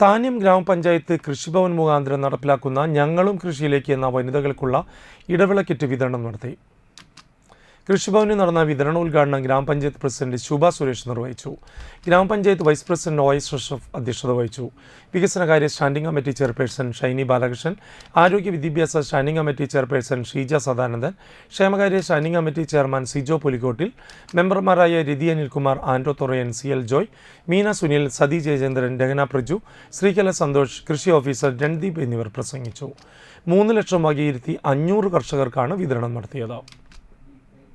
താന്യം ഗ്രാമപഞ്ചായത്ത് കൃഷിഭവൻ മുഖാന്തരം നടപ്പിലാക്കുന്ന ഞങ്ങളും കൃഷിയിലേക്ക് എന്ന വനിതകൾക്കുള്ള ഇടവിള കിറ്റ് വിതരണം നടത്തി. കൃഷിഭവനിൽ നടന്ന വിതരണോദ്ഘാടനം ഗ്രാമപഞ്ചായത്ത് പ്രസിഡന്റ് ശുഭ സുരേഷ് നിർവഹിച്ചു. ഗ്രാമപഞ്ചായത്ത് വൈസ് പ്രസിഡന്റ് OS അഷ്റഫ് അധ്യക്ഷത വഹിച്ചു. വികസനകാര്യ standing committee chairperson Shiny Balakrishnan, ആരോഗ്യ വിദ്യാഭ്യാസ standing committee chairperson Sheeja Sadanandan, ക്ഷേമകാര്യ standing committee chairman Sijo Pulikkottil, മെമ്പർമാരായ രതി അനിൽകുമാർ, ആൻഡോ തൊറയൻ, CL ജോയ്, മീന സുനിൽ, സതി ജയചന്ദ്രൻ, രഹന പ്രജു, ശ്രീകല സന്തോഷ്, കൃഷി ഓഫീസർ രൺദീപ് എന്നിവർ പ്രസംഗിച്ചു. 3 ലക്ഷം വകയിരുത്തി 500 കർഷകർക്കാണ് വിതരണം നടത്തിയത്.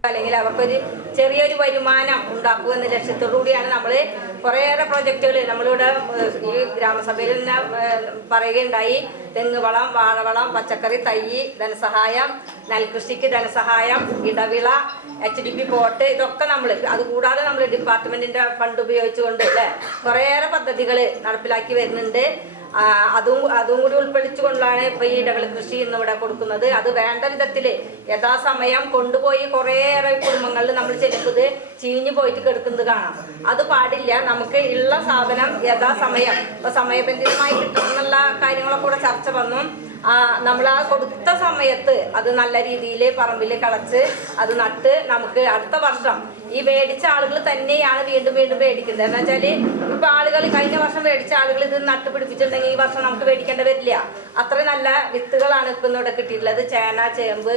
അല്ലെങ്കിൽ അവർക്കൊരു ചെറിയൊരു വരുമാനം ഉണ്ടാക്കുക എന്ന ലക്ഷ്യത്തോടു കൂടിയാണ് നമ്മൾ കുറേയേറെ പ്രോജക്റ്റുകൾ നമ്മളിവിടെ ഈ ഗ്രാമസഭയിൽ തന്നെ പറയുകയുണ്ടായി. തെങ്ങ് വളം, വാഴവളം, പച്ചക്കറി തൈ ധനസഹായം, നെൽകൃഷിക്ക് ധനസഹായം, ഇടവിള, HDP പോട്ട്, ഇതൊക്കെ നമ്മൾ അതുകൂടാതെ നമ്മൾ ഡിപ്പാർട്ട്മെന്റിന്റെ ഫണ്ട് ഉപയോഗിച്ചുകൊണ്ട് അല്ലേ കുറേയേറെ പദ്ധതികൾ നടപ്പിലാക്കി വരുന്നുണ്ട്. അതും കൂടി ഉൾപ്പെടുത്തിക്കൊണ്ടാണ് ഇപ്പോൾ ഈ ഇടവിള കൃഷി ഇന്നിവിടെ കൊടുക്കുന്നത്. അത് വേണ്ട വിധത്തിൽ യഥാസമയം കൊണ്ടുപോയി കുറേയേറെ കുടുംബങ്ങളിൽ നമ്മൾ ചെല്ലുന്നത് ചീഞ്ഞു പോയിട്ട് കിടക്കുന്നത് കാണാം. അത് പാടില്ല. നമുക്ക് ഉള്ള സാധനം യഥാസമയം ഇപ്പോൾ സമയബന്ധിതമായി കിട്ടുന്നുള്ള കാര്യങ്ങളൊക്കെ കൂടെ ചർച്ച വന്നു. നമ്മൾ ആ കൊടുത്ത സമയത്ത് അത് നല്ല രീതിയിൽ പറമ്പിൽ കളച്ച് അത് നട്ട് നമുക്ക് അടുത്ത വർഷം ഈ മേടിച്ച ആളുകൾ തന്നെയാണ് വീണ്ടും വീണ്ടും മേടിക്കുന്നത്. എന്ന് വെച്ചാൽ ഇപ്പം ആളുകൾ കഴിഞ്ഞ വർഷം മേടിച്ച ആളുകൾ ഇത് നട്ട് പിടിപ്പിച്ചിട്ടുണ്ടെങ്കിൽ ഈ വർഷം നമുക്ക് മേടിക്കേണ്ടി വരില്ല. അത്ര നല്ല വിത്തുകളാണ് ഇപ്പം ഇവിടെ കിട്ടിയിട്ടുള്ളത്. ചേന, ചേമ്പ്,